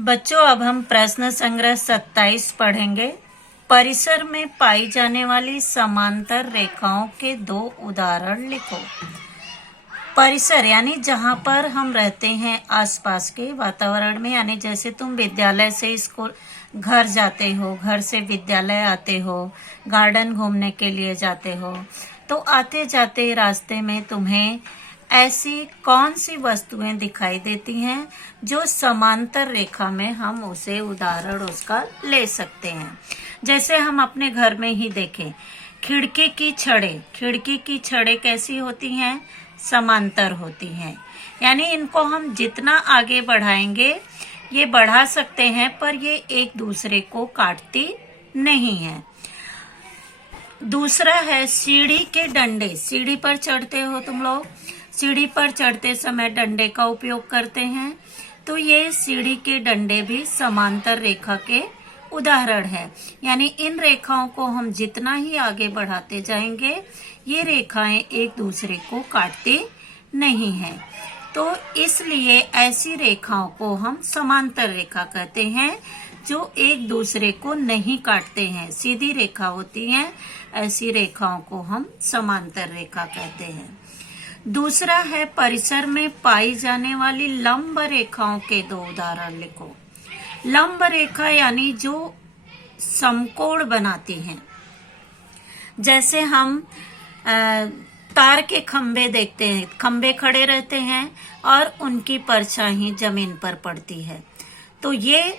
बच्चों, अब हम प्रश्न संग्रह 27 पढ़ेंगे। परिसर में पाई जाने वाली समांतर रेखाओं के दो उदाहरण लिखो। परिसर यानी जहाँ पर हम रहते हैं, आसपास के वातावरण में, यानी जैसे तुम विद्यालय से स्कूल घर जाते हो, घर से विद्यालय आते हो, गार्डन घूमने के लिए जाते हो, तो आते जाते रास्ते में तुम्हें ऐसी कौन सी वस्तुएं दिखाई देती हैं जो समांतर रेखा में हम उसे उदाहरण उसका ले सकते हैं। जैसे हम अपने घर में ही देखें, खिड़की की छड़ें कैसी होती हैं? समांतर होती हैं। यानी इनको हम जितना आगे बढ़ाएंगे ये बढ़ा सकते हैं, पर ये एक दूसरे को काटती नहीं है। दूसरा है सीढ़ी के डंडे। सीढ़ी पर चढ़ते हो तुम लोग, सीढ़ी पर चढ़ते समय डंडे का उपयोग करते हैं, तो ये सीढ़ी के डंडे भी समांतर रेखा के उदाहरण है। यानी इन रेखाओं को हम जितना ही आगे बढ़ाते जाएंगे ये रेखाएं एक दूसरे को काटती नहीं हैं, तो इसलिए ऐसी रेखाओं को हम समांतर रेखा कहते हैं जो एक दूसरे को नहीं काटते हैं, सीधी रेखा होती हैं। ऐसी रेखाओं को हम समांतर रेखा कहते हैं। दूसरा है परिसर में पाई जाने वाली लंब रेखाओं के दो उदाहरण लिखो। लंब रेखा यानी जो समकोण बनाती हैं। जैसे हम तार के खंभे देखते हैं, खंभे खड़े रहते हैं और उनकी परछाई जमीन पर पड़ती है, तो ये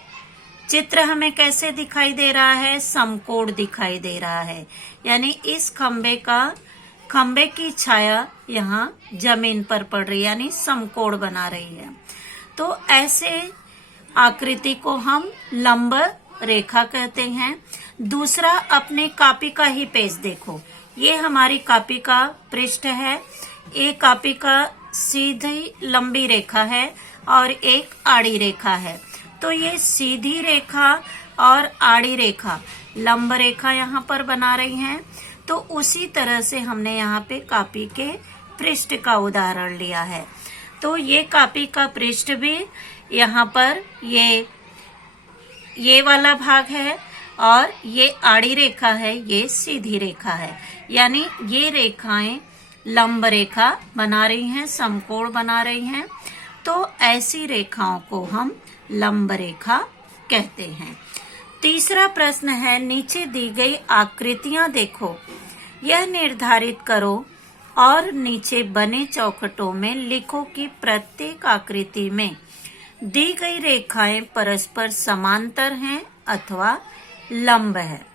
चित्र हमें कैसे दिखाई दे रहा है? समकोण दिखाई दे रहा है। यानी इस खंभे की छाया यहाँ जमीन पर पड़ रही है, यानी समकोण बना रही है। तो ऐसे आकृति को हम लंब रेखा कहते हैं। दूसरा, अपने कॉपी का ही पेज देखो। ये हमारी कॉपी का पृष्ठ है। एक कॉपी का सीधी लंबी रेखा है और एक आड़ी रेखा है। तो ये सीधी रेखा और आड़ी रेखा लंब रेखा यहाँ पर बना रही हैं। तो उसी तरह से हमने यहाँ पे कॉपी के पृष्ठ का उदाहरण लिया है। तो ये कॉपी का पृष्ठ भी यहाँ पर ये वाला भाग है और ये आड़ी रेखा है, ये सीधी रेखा है। यानी ये रेखाएं लंब रेखा बना रही हैं, समकोण बना रही हैं। तो ऐसी रेखाओं को हम लंब रेखा कहते हैं। तीसरा प्रश्न है, नीचे दी गई आकृतियां देखो, यह निर्धारित करो और नीचे बने चौखटों में लिखो कि प्रत्येक आकृति में दी गई रेखाएं परस्पर समांतर हैं अथवा लंब है।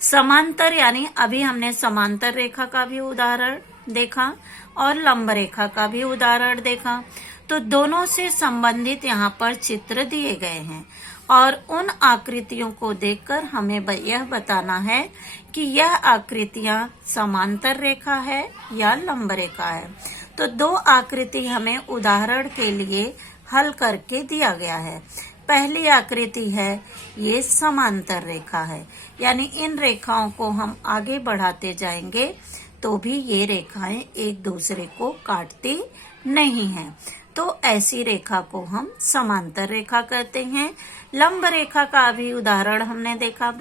समांतर यानी अभी हमने समांतर रेखा का भी उदाहरण देखा और लंब रेखा का भी उदाहरण देखा। तो दोनों से संबंधित यहाँ पर चित्र दिए गए हैं और उन आकृतियों को देखकर हमें यह बताना है कि यह आकृतियां समांतर रेखा है या लंब रेखा है। तो दो आकृति हमें उदाहरण के लिए हल करके दिया गया है। पहली आकृति है, ये समांतर रेखा है, यानी इन रेखाओं को हम आगे बढ़ाते जाएंगे तो भी ये रेखाएं एक दूसरे को काटती नहीं हैं। तो ऐसी रेखा को हम समांतर रेखा कहते हैं। लंब रेखा का भी उदाहरण हमने देखा,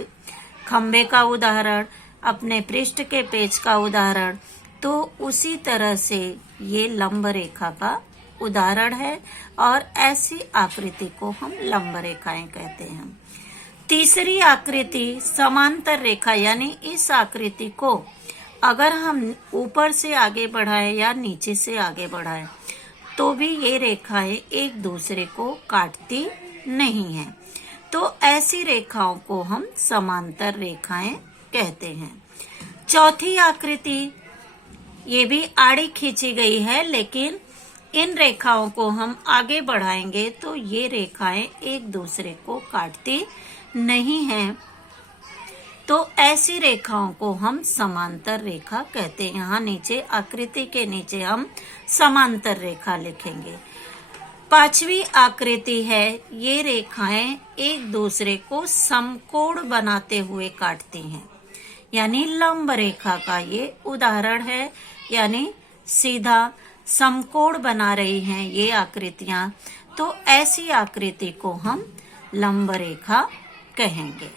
खंबे का उदाहरण, अपने पृष्ठ के पेज का उदाहरण। तो उसी तरह से ये लंब रेखा का उदाहरण है और ऐसी आकृति को हम लंब रेखाएं कहते हैं। तीसरी आकृति समांतर रेखा, यानी इस आकृति को अगर हम ऊपर से आगे बढ़ाएं या नीचे से आगे बढ़ाएं तो भी ये रेखाएं एक दूसरे को काटती नहीं हैं। तो ऐसी रेखाओं को हम समांतर रेखाएं कहते हैं। चौथी आकृति, ये भी आड़ी खींची गई है, लेकिन इन रेखाओं को हम आगे बढ़ाएंगे तो ये रेखाएं एक दूसरे को काटती नहीं हैं। तो ऐसी रेखाओं को हम समांतर रेखा कहते हैं। यहाँ नीचे आकृति के नीचे हम समांतर रेखा लिखेंगे। पांचवी आकृति है, ये रेखाएं एक दूसरे को समकोण बनाते हुए काटती हैं, यानी लंब रेखा का ये उदाहरण है। यानी सीधा समकोण बना रही हैं ये आकृतियां। तो ऐसी आकृति को हम लंब रेखा कहेंगे।